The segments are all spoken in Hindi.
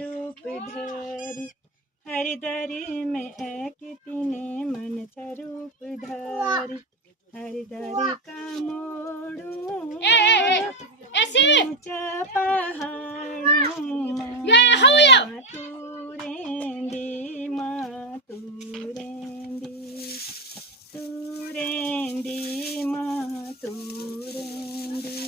रूप धरी। हरिदरी में एक तिने मन रूप धरी। हरिदरी का मोड़ू ऊंचा पहाड़ू तूरेंदी माँ तूरेंदी तूरेंदी माँ तूरेंदी।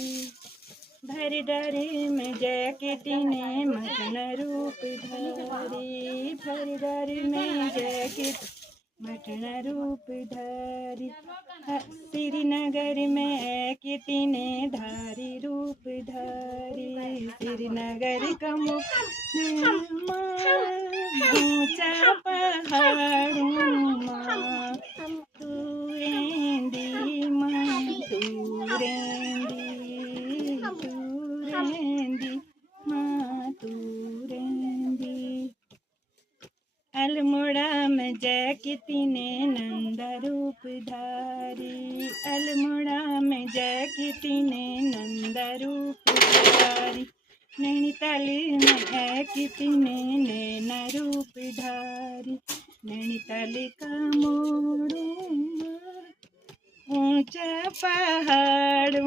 भरिदरी में जैकेटी ने मटन रूप धरी। भरिदरी में जैकेट मटन रूप धरी। श्रीनगर में एकटी ने धारी रूप धरी। श्रीनगर का ऊंचा पहाड़ू माँ तूरेंदी माँ तूरेंदी तूरेंदी माँ तूरेंदी। अल्मोड़ा में जैकेटी ने नंदा रूप धारी। अल्मोड़ा में जैकेटी ने नंदा रूप धारी। नैनीताली में एकटी ने नैना रूप धारी। नैनीताली का मोड़ू ऊंचा पहाड़ू